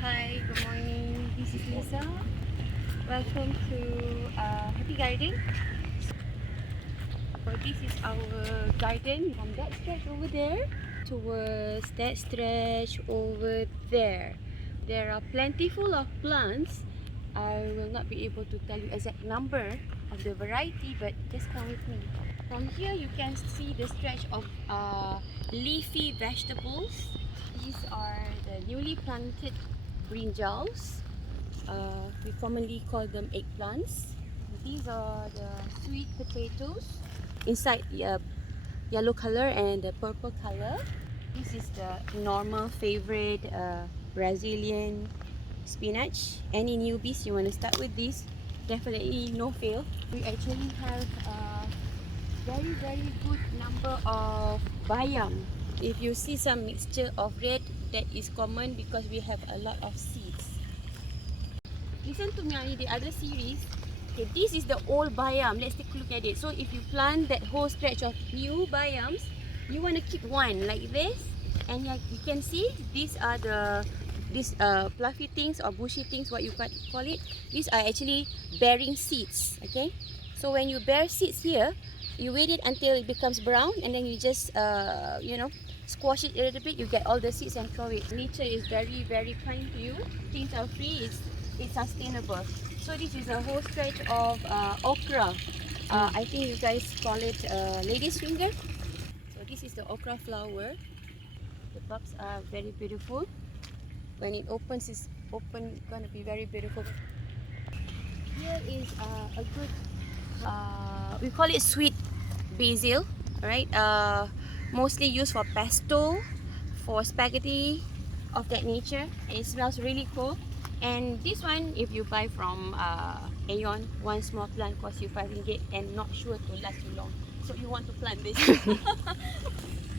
Hi, good morning. This is Lisa. Welcome to Happy Garden. So this is our garden from that stretch over there towards that stretch over there. There are plentiful of plants. I will not be able to tell you exact number of the variety, but just come with me. From here you can see the stretch of leafy vegetables. These are the newly planted brinjals. We commonly call them eggplants. These are the sweet potatoes inside yellow color and the purple color. This is the normal favorite Brazilian spinach. Any newbies you want to start with this, definitely no fail. We actually have a very good number of bayam. If you see some mixture of red, that is common because we have a lot of seeds. Listen to me, the other series. Okay, this is the old bayam. Let's take a look at it. So if you plant that whole stretch of new bayams, you want to keep one like this, and you can see these are these fluffy things or bushy things, what you call it. These are actually bearing seeds. Okay, so when you bear seeds here, you wait it until it becomes brown, and then you just squash it a little bit. You get all the seeds and throw it. Nature is very kind to you. Things are free. It's sustainable. So this is a whole stretch of okra. I think you guys call it lady's finger. So this is the okra flower. The bulbs are very beautiful. When it opens, it's gonna be very beautiful. Here is a good, we call it sweet basil, right? Mostly used for pesto, for spaghetti of that nature. It smells really cool. And this one, if you buy from Aeon, one small plant costs you 5 ringgit and not sure to last you long. So you want to plant this.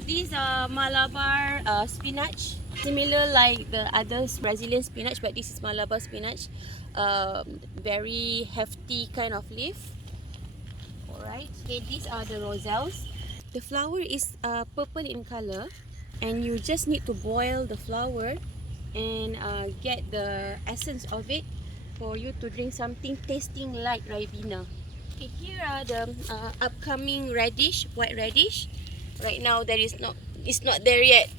These are Malabar spinach, similar like the other Brazilian spinach, but this is Malabar spinach. Very hefty kind of leaf. Alright, okay, these are the roselles. The flower is purple in color, and you just need to boil the flower and get the essence of it for you to drink something tasting like Ribena. Okay, here are the upcoming radish, white radish. Right now it's not there yet.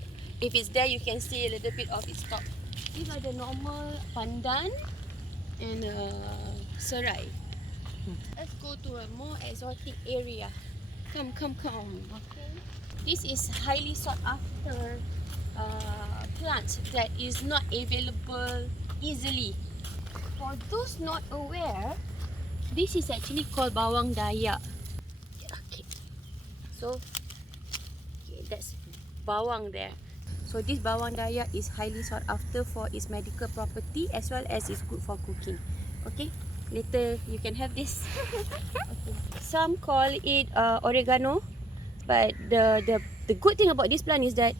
If it's there, you can see a little bit of its top. These are the normal pandan and serai. Let's go to a more exotic area. Come. Okay. This is highly sought after plant that is not available easily. For those not aware, this is actually called bawang dayak. Okay. So that's bawang there. So this bawang dayak is highly sought after for its medical property as well as it's good for cooking. Okay, later you can have this. Okay. Some call it oregano, but the good thing about this plant is that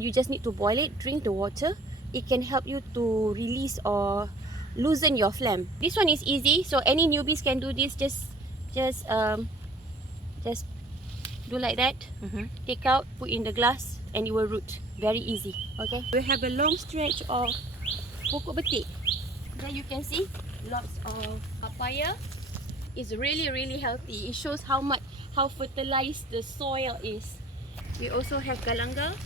you just need to boil it, drink the water. It can help you to release or loosen your phlegm. This one is easy, so any newbies can do this. Just do like that. Take out, put in the glass, and it will root. Very easy. Okay. We have a long stretch of pokok betik. There you can see lots of papaya. It's really healthy. It shows how fertilized the soil is. We also have galanga.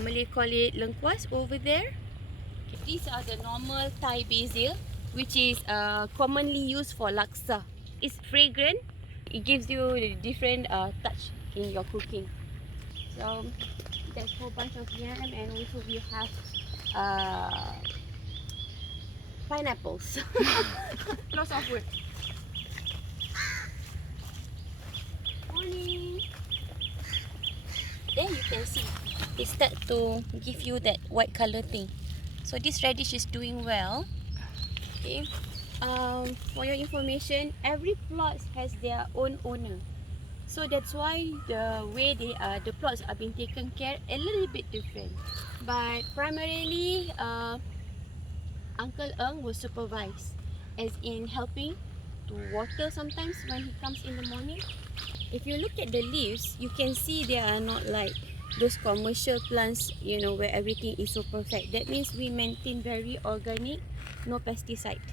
Malay call it lengkuas over there. Okay. These are the normal Thai basil, which is commonly used for laksa. It's fragrant. It gives you a different touch in your cooking. So there's a whole bunch of yam, and also we have pineapples. Lots of wood. Morning. There you can see it start to give you that white color thing. So this radish is doing well. Okay. For your information, every plot has their own owner. So that's why the way the plots are being taken care a little bit different. But primarily, Uncle Eng will supervise, as in helping to water sometimes when he comes in the morning. If you look at the leaves, you can see they are not like those commercial plants, you know, where everything is so perfect. That means we maintain very organic, no pesticide.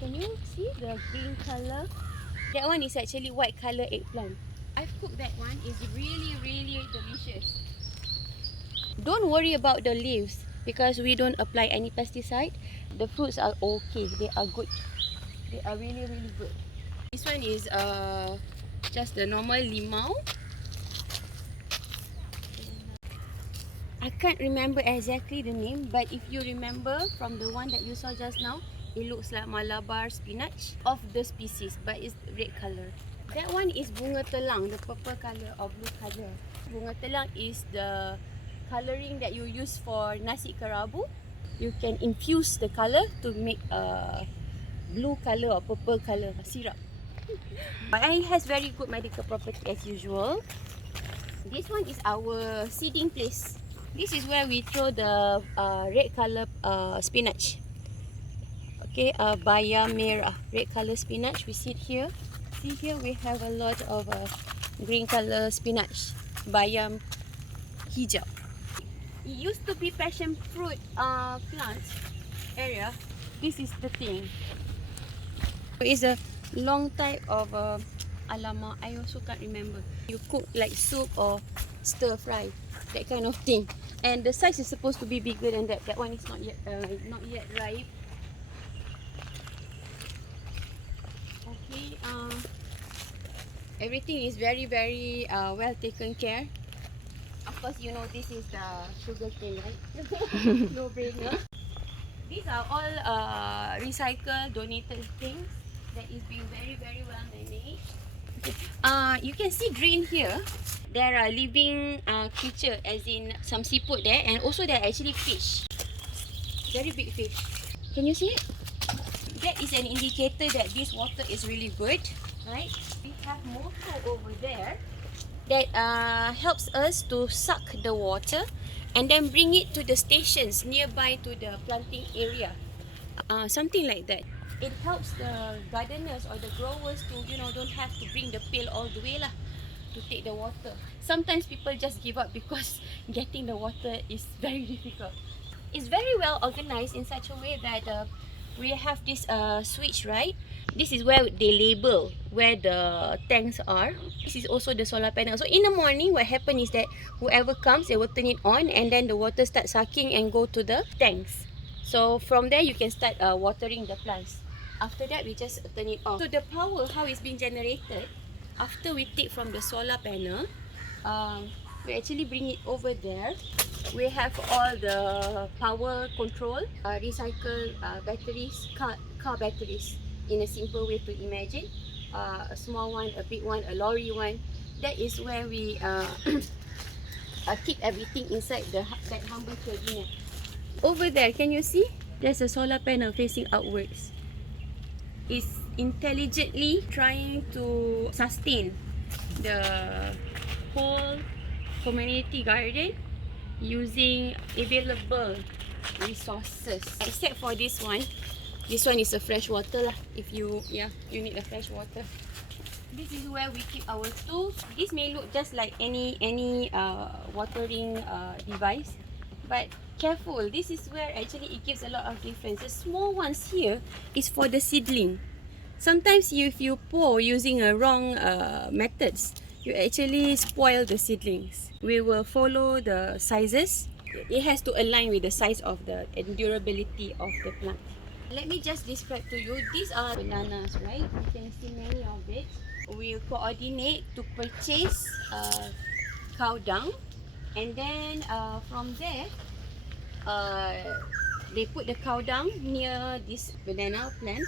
Can you see the green color? That one is actually white color eggplant. I've cooked that one. It's really, really delicious. Don't worry about the leaves because we don't apply any pesticide. The fruits are okay. They are good. They are really, really good. This one is just the normal limau. I can't remember exactly the name, but if you remember from the one that you saw just now, it looks like Malabar spinach of the species, but it's red color. That one is bunga telang, the purple color or blue color. Bunga telang is the coloring that you use for nasi kerabu. You can infuse the color to make a blue color or purple color syrup. But it has very good medical property as usual. This one is our seeding place. This is where we throw the red color spinach. Okay, bayam merah, red color spinach. We seed here. See here we have a lot of green color spinach, bayam hijau. It used to be passion fruit plants area. This is the thing. It's a long type of alamak, I also can't remember. You cook like soup or stir fry, that kind of thing. And the size is supposed to be bigger than that. That one is not yet ripe. Okay, everything is very, very well taken care. Of course, you know this is the sugar cane, right? No brainer. These are all recycled, donated things that is being very, very well managed. You can see green here. There are living creature, as in some seafood there, and also there are actually fish. Very big fish. Can you see it? That is an indicator that this water is really good, right? We have motor over there that helps us to suck the water and then bring it to the stations nearby to the planting area. Something like that. It helps the gardeners or the growers to, you know, don't have to bring the pail all the way lah to take the water. Sometimes people just give up because getting the water is very difficult. It's very well organized in such a way that we have this switch, right? This is where they label where the tanks are. This is also the solar panel. So in the morning, what happens is that whoever comes, they will turn it on and then the water starts sucking and go to the tanks. So from there, you can start watering the plants. After that, we just turn it off. So the power, how it's being generated, after we take from the solar panel, we actually bring it over there. We have all the power control, recycle batteries, car batteries, in a simple way to imagine. A small one, a big one, a lorry one. That is where we keep everything inside that humble cabinet. Over there, can you see? There's a solar panel facing outwards. It's intelligently trying to sustain the whole community garden using available resources. Except for this one is a fresh water lah. If you need a fresh water. This is where we keep our tools. This may look just like any watering device, but careful, this is where actually it gives a lot of difference. The small ones here is for the seedling. Sometimes if you pour using a wrong methods, you actually spoil the seedlings. We will follow the sizes. It has to align with the size of the durability of the plant. Let me just describe to you. These are bananas, right? You can see many of it. We'll coordinate to purchase cow dung, and then from there, they put the cow dung near this banana plant,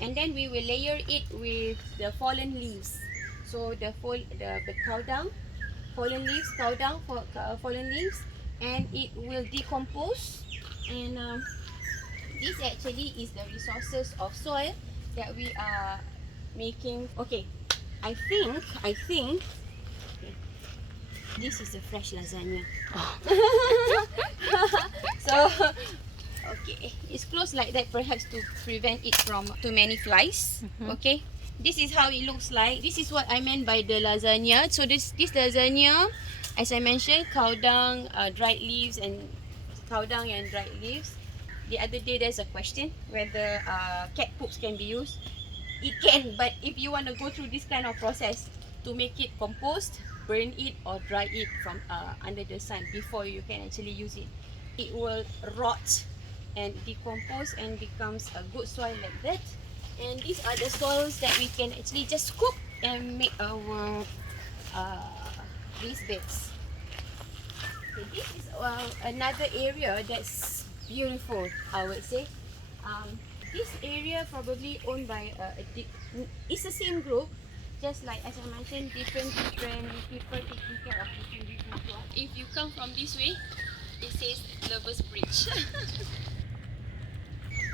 and then we will layer it with the fallen leaves. So the cow dung, fallen leaves, fallen leaves, and it will decompose. And this actually is the resources of soil that we are making. Okay, I think this is a fresh lasagna. So okay, it's closed like that perhaps to prevent it from too many flies. Okay, this is how it looks like. This is what I meant by the lasagna. So this lasagna As I mentioned, cow dung, dried leaves and dried leaves. The other day there's a question whether cat poops can be used. It can, but if you want to go through this kind of process to make it compost, burn it or dry it from under the sun before you can actually use it, it will rot and decompose and becomes a good soil like that. And these are the soils that we can actually just scoop and make our raised beds. Okay, this is another area that's beautiful, I would say. This area probably owned by it's the same group, just like as I mentioned, different people taking care of different plots. If you come from this way, it says Lovers Bridge.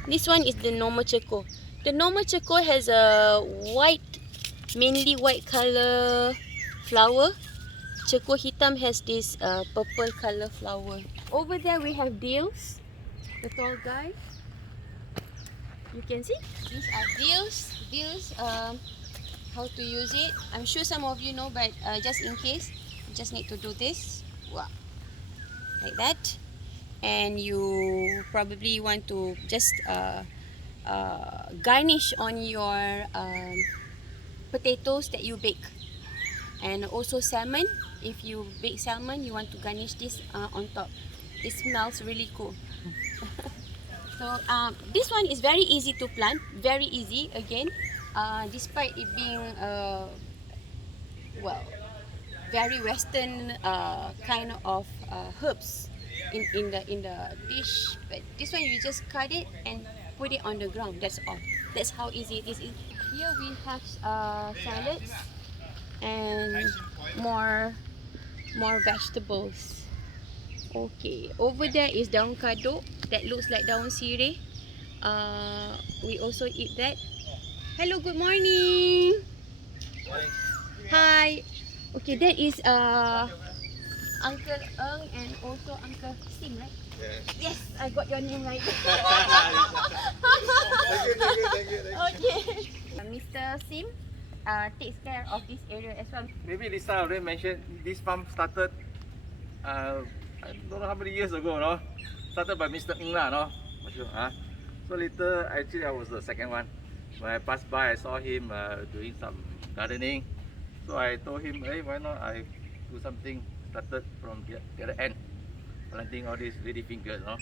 This one is the normal Ceko. The normal Ceko has a mainly white color flower. Ceko hitam has this purple color flower. Over there we have deals, the tall guy. You can see these are deals. How to use it? I'm sure some of you know, but just in case, you just need to do this. Wow, like that. And you probably want to just garnish on your potatoes that you bake. And also salmon. If you bake salmon, you want to garnish this on top. It smells really cool. So this one is very easy to plant, very easy again, despite it being very western kind of herbs in the dish. But this one you just cut it and put it on the ground. That's all. That's how easy it is. Here we have salads and more vegetables. Okay, over there is daun kaduk that looks like daun sirih. We also eat that. Hello, good morning. Hi. Okay, that is Uncle Eng and also Uncle Sim, right? Yes, I got your name right. Thank you. Okay. Mr. Sim takes care of this area as well. Maybe Lisa already mentioned this farm started I don't know how many years ago, no? Started by Mr. Ng lah, no? So later, actually I was the second one. When I passed by, I saw him doing some gardening. So I told him, hey, why not I do something, started from the other end, planting all these lady fingers, no?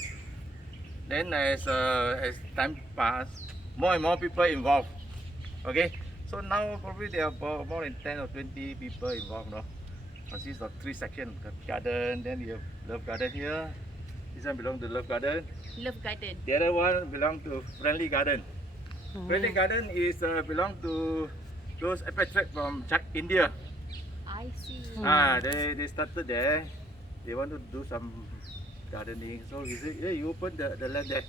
Then as time passed, more and more people involved. Okay, so now probably there are more than 10 or 20 people involved, no? Consists of 3 sections, garden, then you have Love Garden here. This one belongs to Love Garden. Love Garden. The other one belongs to Friendly Garden. Friendly Garden is belong to those expatriates from India. I see. They started there. They want to do some gardening. So we said, hey, you open the land there.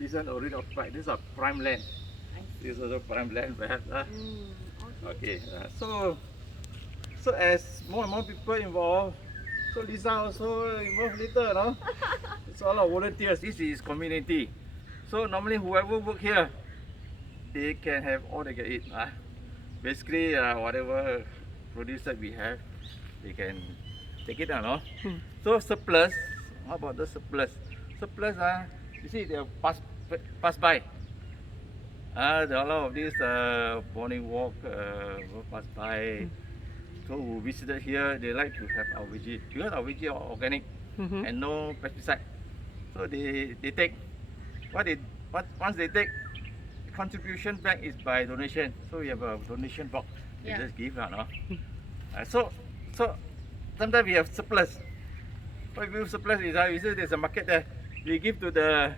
This one already occupied. This is a prime land. This is also prime land, perhaps. Okay. So as more and more people involved, so Lisa also involved later, no? It's all our volunteers. This is community. So normally whoever work here, they can have all they can eat. Basically, whatever produce that we have, they can take it down, no? So surplus, how about the surplus? Surplus, you see, they pass by. There are a lot of these morning walk pass by. So who visited here, they like to have our veggie because our veggie are organic and no pesticide. So they take once they take, contribution back is by donation. So we have a donation box. They just give out, no? So sometimes we have surplus. What we have surplus is we say there's a market there. We give to this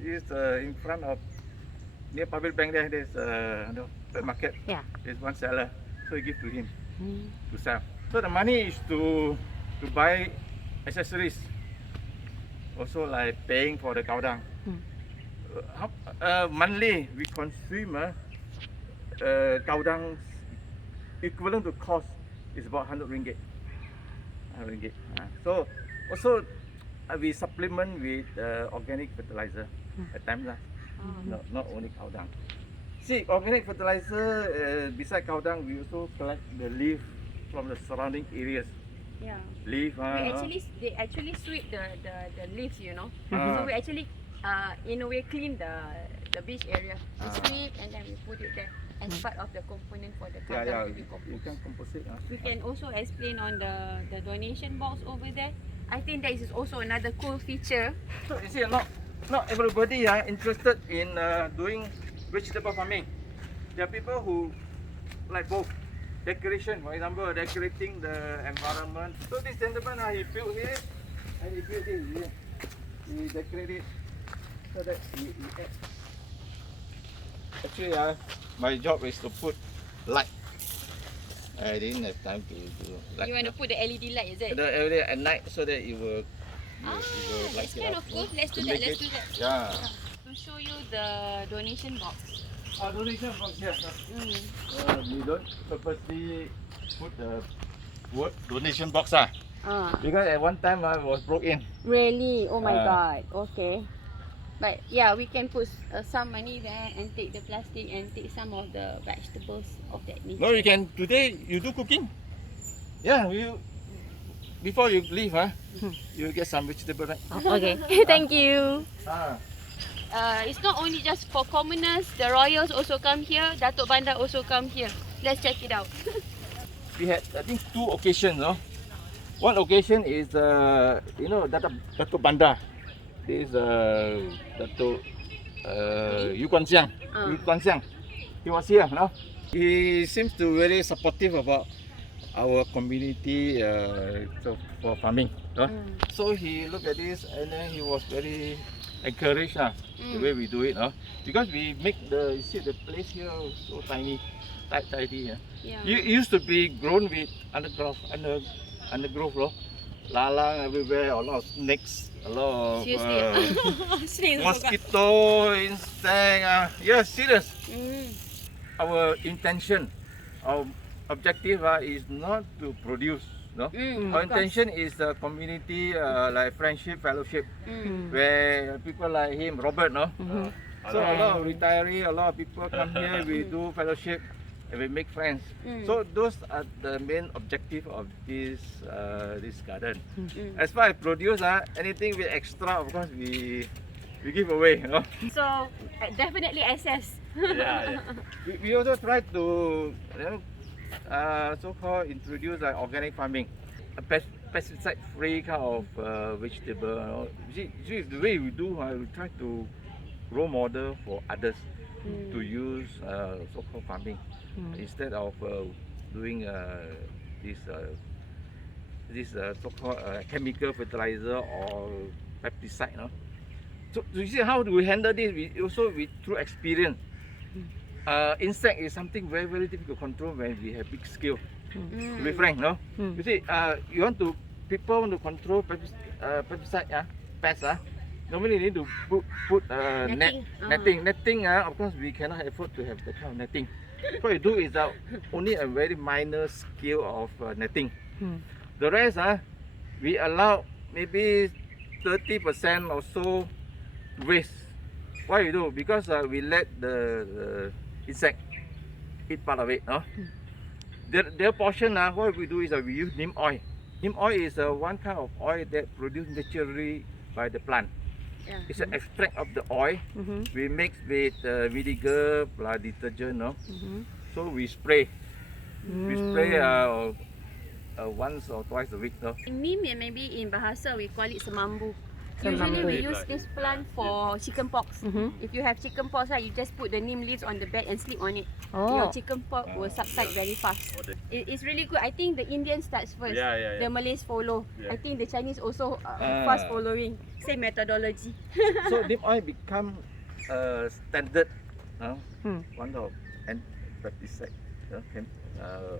in front of near public bank there. There's the market. Yeah. There's one seller. So we give to him to sell. So the money is to buy accessories. Also like paying for the cow dung. Monthly we consume cow dung equivalent to cost is about 100 ringgit. 100 ringgit. So also we supplement with organic fertilizer at times, not only cow dung. See, organic fertilizer beside cow dung, we also collect the leaf from the surrounding areas. Yeah. Leaf. They actually sweep the leaves, you know. Ah. So we actually in a way clean the beach area. We sweep and then we put it there as part of the component for the kandang to be You composed. can compose it. We can also explain on the donation box over there. I think that is also another cool feature. So you see, not everybody are interested in doing vegetable farming. There are people who like both. Decoration, for example, decorating the environment. So this gentleman, he built here and he built this here. He decorated so that he adds. Actually, my job is to put light. I didn't have time to do light. You want to put the LED light, is it? The LED at night so that it will. That's kind of cool. Let's do that. Yeah. To show you the donation box. Donation box, yes. We don't purposely put the word donation box because at one time I was broke in. Really? Oh my god. Okay. But yeah, we can put some money there and take the plastic and take some of the vegetables of that nature. No, you can. Today you do cooking. Yeah, before you leave, you get some vegetable, right? Okay. Thank you. Ah. It's not only just for commoners. The royals also come here. Datuk Bandar also come here. Let's check it out. We had, I think, 2 occasions, no? One occasion is, Datuk Bandar. This Datuk Yu Kuan Siang. He was here, no? He seems to very supportive about our community for farming. No? So he looked at this and then he was very encouraged the way we do it. Because we make you see the place here so tiny, tidy. Yeah. It used to be grown with undergrowth, lalang everywhere, a lot of snakes, a lot of mosquito, insect. Yes, serious. Our intention, our objective is not to produce. No? Our intention is the community, like friendship, fellowship, where people like him, Robert, no? So a lot of retirees, a lot of people come here, we do fellowship, and we make friends. So those are the main objective of this garden. As far as produce, anything with extra, of course, we give away. No? So definitely assess. We also try to so-called introduce like organic farming, a pesticide-free kind of vegetable. See, the way we do, we try to role model for others to use so-called farming instead of doing this so-called chemical fertilizer or pesticide. No? So you see how do we handle this? We through experience. Insect is something very, very difficult to control when we have big scale. To be frank, no? You see, people want to control pesticide, pests. Normally you need to put netting. Netting, of course, we cannot afford to have that kind of netting. What you do is only a very minor scale of netting. The rest, we allow maybe 30% or so waste. Why you do? Because we let the insect eat part of it. No? Their portion, what we do is we use neem oil. Neem oil is one kind of oil that produced naturally by the plant. It's an extract of the oil. We mix with vinegar plus detergent. No? So we spray. We spray once or twice a week. No? Neem, maybe in Bahasa we call it semambu. Usually we use this plant for chicken pox. If you have chicken pox, you just put the neem leaves on the bed and sleep on it. Your chicken pox will subside very fast. It's really good. I think the Indian starts first. The Malays follow. I think the Chinese also fast following. Same methodology. So neem oil become standard. One of pesticide,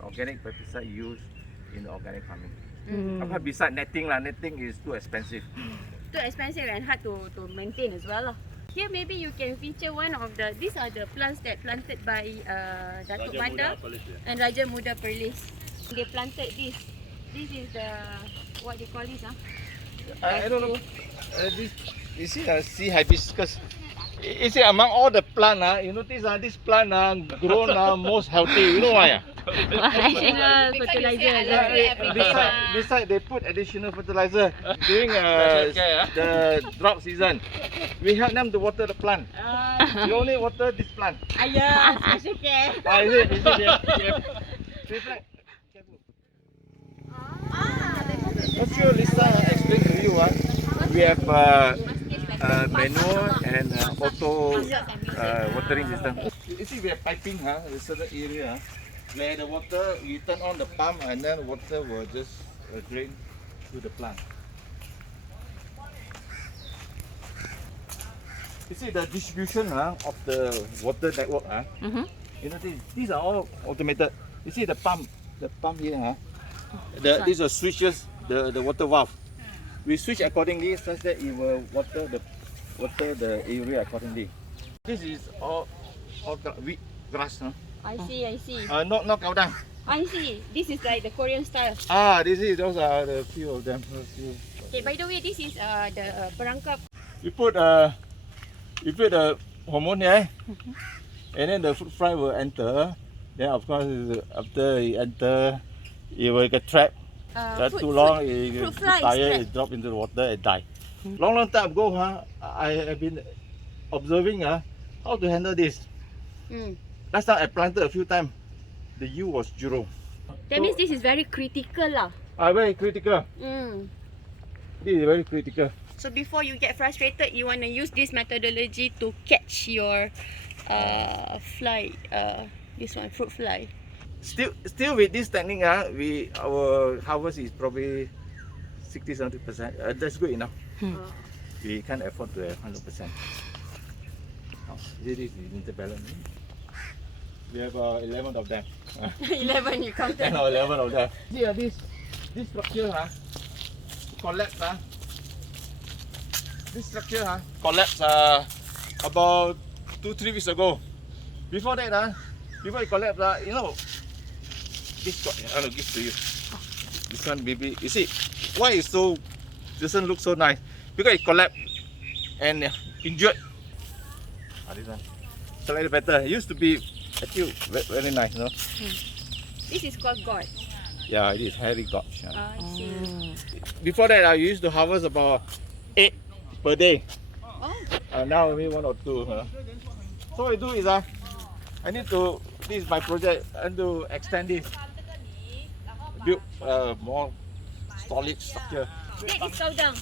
organic pesticide used in organic farming. Besides netting, netting is too expensive. Too expensive and hard to maintain as well. Here maybe you can feature one of these are the plants that planted by Datuk Bandar and Raja Muda Perlis. They planted this. This is what they call this? I don't know. This, you see sea hibiscus. You see, among all the plant, you notice this plant grown most healthy. You know why? Additional fertilizer. Besides, they put additional fertilizer during the drought season. We help them to water the plant. We only water this plant. Ayah, special care. Is it? Reflect. Careful. Not sure Lisa explained to you. We have manual and auto watering system. You see, we have piping in a certain area where the water, you turn on the pump and then water will just drain to the plant. You see the distribution of the water network. You know, these are all automated. You see the pump here. These are switches, the water valve. We switch accordingly such that it will water the area accordingly. This is all wheat grass. I see. Not kaudang. I see. This is like the Korean style. Those are the few of them. Okay, by the way, this is the perangkap. We put the hormone here, and then the fruit fly will enter. Then of course, after it enter, it will get trapped. That's too long, it tired, it drop into the water and die. Long time ago, I have been observing how to handle this. Last time I planted a few times, the yield was 0. That means this is very critical lah. Very critical. This is very critical. So before you get frustrated, you want to use this methodology to catch your fly, this one, fruit fly. Still with this technique, our harvest is probably 60-70%. That's good enough. We can't afford to have 100%. This is interbellum. We have 11 of them. 11, you counted? 11 of them. See, this structure collapsed. This structure collapsed about 2-3 weeks ago. Before that, before it collapsed, you know, this I will give to you. This one, baby. You see, why it doesn't look so nice? Because it collapsed and injured. This one slightly better. It used to be actually very nice, no? This is called gourd. Yeah, it is hairy gourd. I see. Before that, I used to harvest about 8 per day. Oh. Now only 1 or 2. So what I do is I need to. This is my project. I need to extend this, build more solid structure. That is kaudang.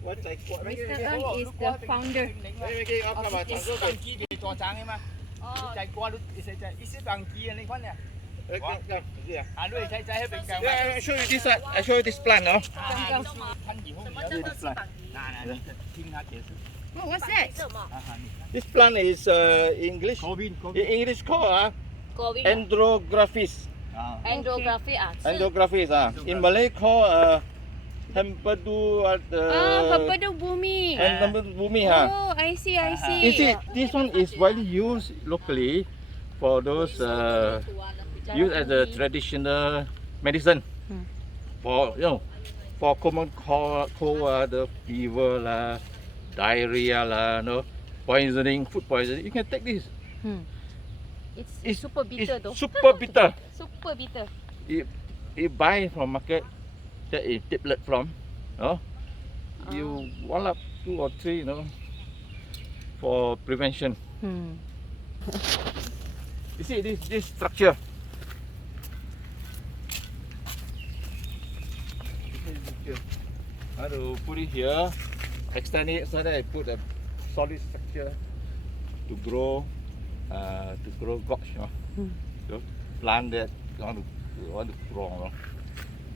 What is Mr. Ng is the founder. I show you this. I show you this plant, no? Oh, what's that? This plant is English. In English called Andrographis. Andrographis. In Malay called Hempadu. Hempadu bumi. Hempadu bumi. Oh, I see. You see, this one is widely used locally for those used as a traditional medicine for for common cold, the fever diarrhea poisoning, food poisoning. You can take this. It's super bitter though. Super bitter. Super bitter. You buy from market that is tablet from, you wallop 2 or 3, for prevention. You see this structure. I have to put it here, extend it so that I put a solid structure to grow gourd. So plant that want to grow,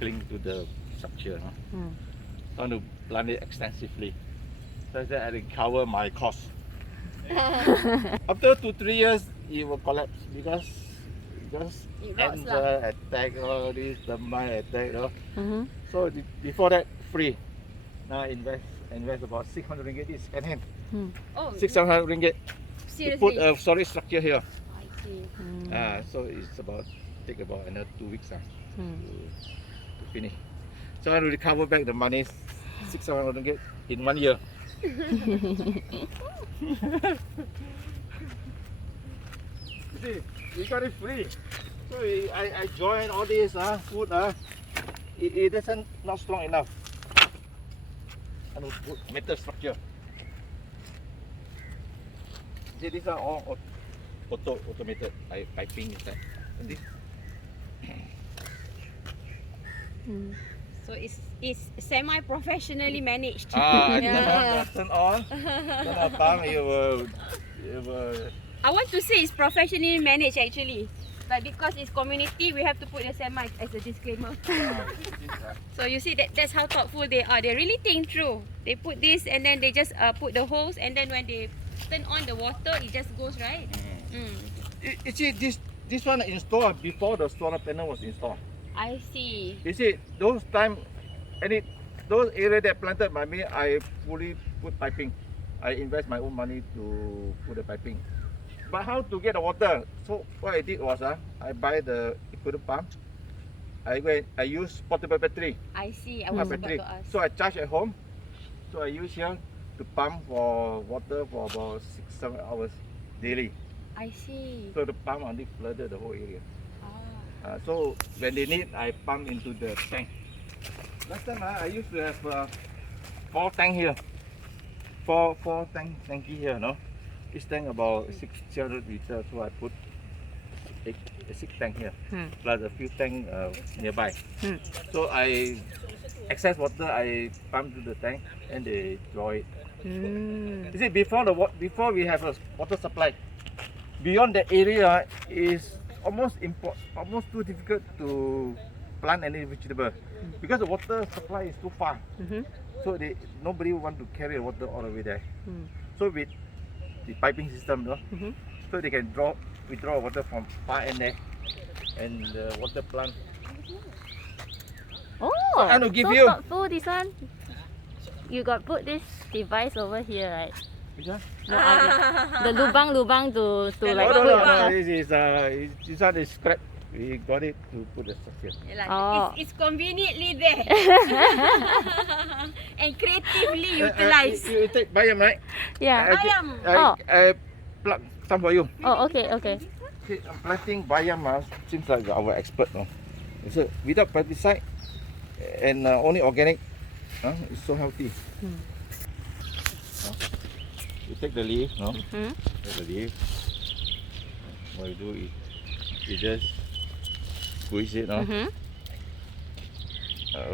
cling to the structure. I want to plant it extensively so that I can cover my cost. After 2-3 years, it will collapse because ants attack all this, termite attack. So before that, free. Now invest about 600 ringgit. This second hand. 600 ringgit. To put a solid structure here. I see. So it's take about another 2 weeks to finish. So I will recover back the money, 600 ringgit in 1 year. You see, we got it free. So I join all this food. It isn't not strong enough. And put metal structure. See, these are all automated piping inside. And this. So it's semi-professionally managed. Turn on. Then pump, you will. I want to say it's professionally managed actually. But because it's community, we have to put the semi as a disclaimer. So you see that's how thoughtful they are. They really think through. They put this and then they just put the holes, and then when they turn on the water, it just goes, right? You see, this one installed before the solar panel was installed. I see. You see, those area that planted by me, I fully put piping. I invest my own money to put the piping. But how to get the water? So what I did was, I buy the equipment pump. I use portable battery. I see. I was about to ask. So I charge at home. So I use here to pump for water for about 6-7 hours daily. I see. So the pump only flooded the whole area. So when they need, I pump into the tank. Last time I used to have 4 tank here. 4 tanky here, no? Each tank about 600 liters, so I put a 6 tank here, plus a few tank nearby. So I excess water, I pump to the tank, and they draw it. You see, before we have a water supply, beyond the area is almost too difficult to plant any vegetable because the water supply is too far. So nobody want to carry the water all the way there. So with the piping system, so they can withdraw water from far end there, and the water plant. Oh, I will give so you. thoughtful this one. You got put this device over here, right? Which one? No, the lubang to like No, put. this one is scrap. We got it to put the structure. Oh. It's conveniently there and creatively utilized. You take bayam, right? Yeah. Bayam. I plug some for you. Oh, okay. See, I'm planting bayam. Seems like our expert. So without pesticide and only organic, it's so healthy. You take the leaf, take the leaf. What you do is you just squeeze it,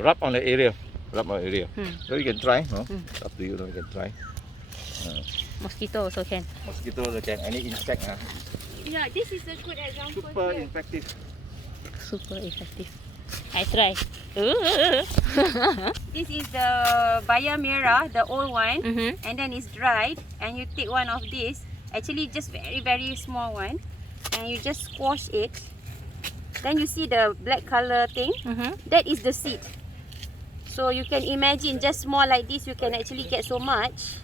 rub on the area, So you can try, It's up to you, you can try. Mosquito also can. Mosquito also can, any insect. Yeah, this is a good example. Super here. effective. Super effective. I try. This is the bayam merah, the old one, and then it's dried, and you take one of these, actually just very small one, and you just squash it. Then you see the black color thing, that is the seed. So you can imagine just small like this, you can actually get so much,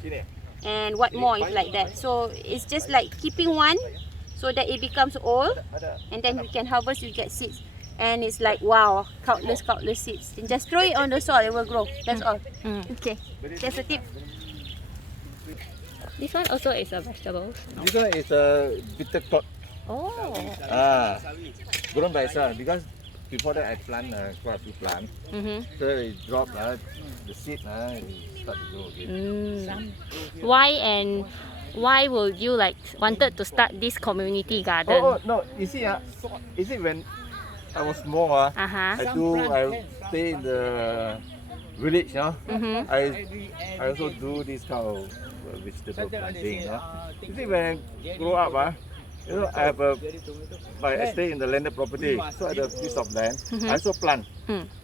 and what more if like that. So it's just like keeping one so that it becomes old, and then you can harvest, you get seeds. And it's like wow, countless seeds. And just throw it on the soil, it will grow. That's all. Okay, that's a tip. This one also is a vegetable. This one is a bitter gourd. Oh. Grown by itself because before that I plant quite a few plants. So it dropped the seed, it start to grow again. Why would you wanted to start this community garden? Oh no, you see when I was small, I stay in the village, I also do this kind of vegetable planting. You see, when I grow up, I stay in the landed property, so I have a piece of land. I also plant.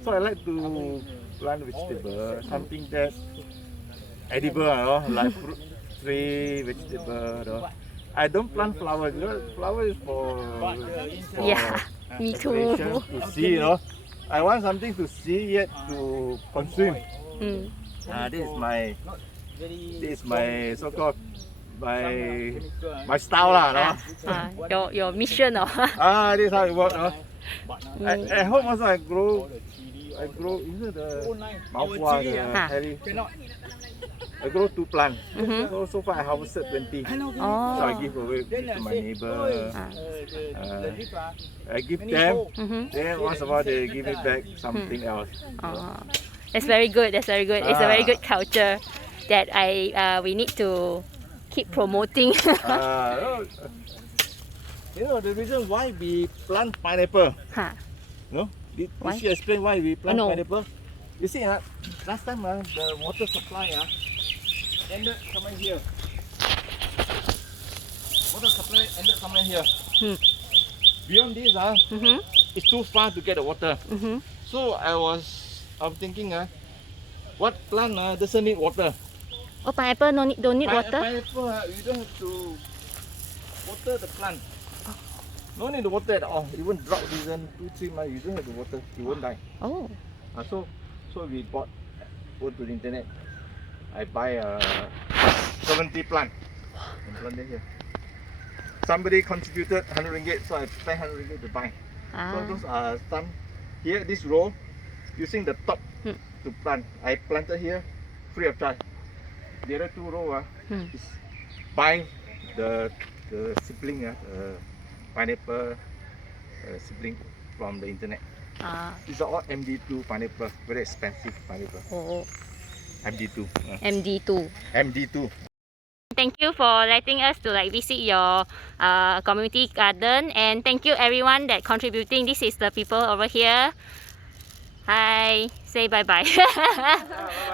So I like to plant vegetable, something that's edible, like fruit tree, vegetable. I don't plant flowers because flower is for me too. To see, I want something to see yet to consume. This is my so-called my style lah. Your mission. This is how it works. At home also I grow the mao the cherry. I grow 2 plants. Mhm. So far I harvested 20. So Oh. I give away to my neighbor. I give Many them. folk. Mhm. Then once in a while they give me back something else. Oh. That's very good. That's very good. It's a very Ah. good culture that we need to keep promoting. You know the reason why we plant pineapple. Huh. No? Did Why? she explain why we plant No. pineapple? You see, last time the water supply ended somewhere here. Water supply ended somewhere here. Hmm. Beyond this, Mhm. it's too far to get the water. Mhm. So I'm thinking, what plant doesn't need water? Oh, pineapple don't need water. Pineapple, you don't have to water the plant. No need to water at all. Even drought season, 2-3 months, you don't have to water. It won't die. Oh. So we go to the internet. I buy 70 plant and plant it here. Somebody contributed 100 ringgit, so I spent 100 ringgit to buy. So Ah. those are some here. This row, using the top Hmm. to plant. I planted here free of charge. The other 2 row is buy the sibling pineapple sibling from the internet. Ah. These are all MD2 pineapple, very expensive pineapple. Oh. MD2. MD2. MD2. Thank you for letting us to visit your community garden, and thank you everyone that contributing. This is the people over here. Hi, say bye bye.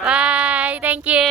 Bye. Thank you.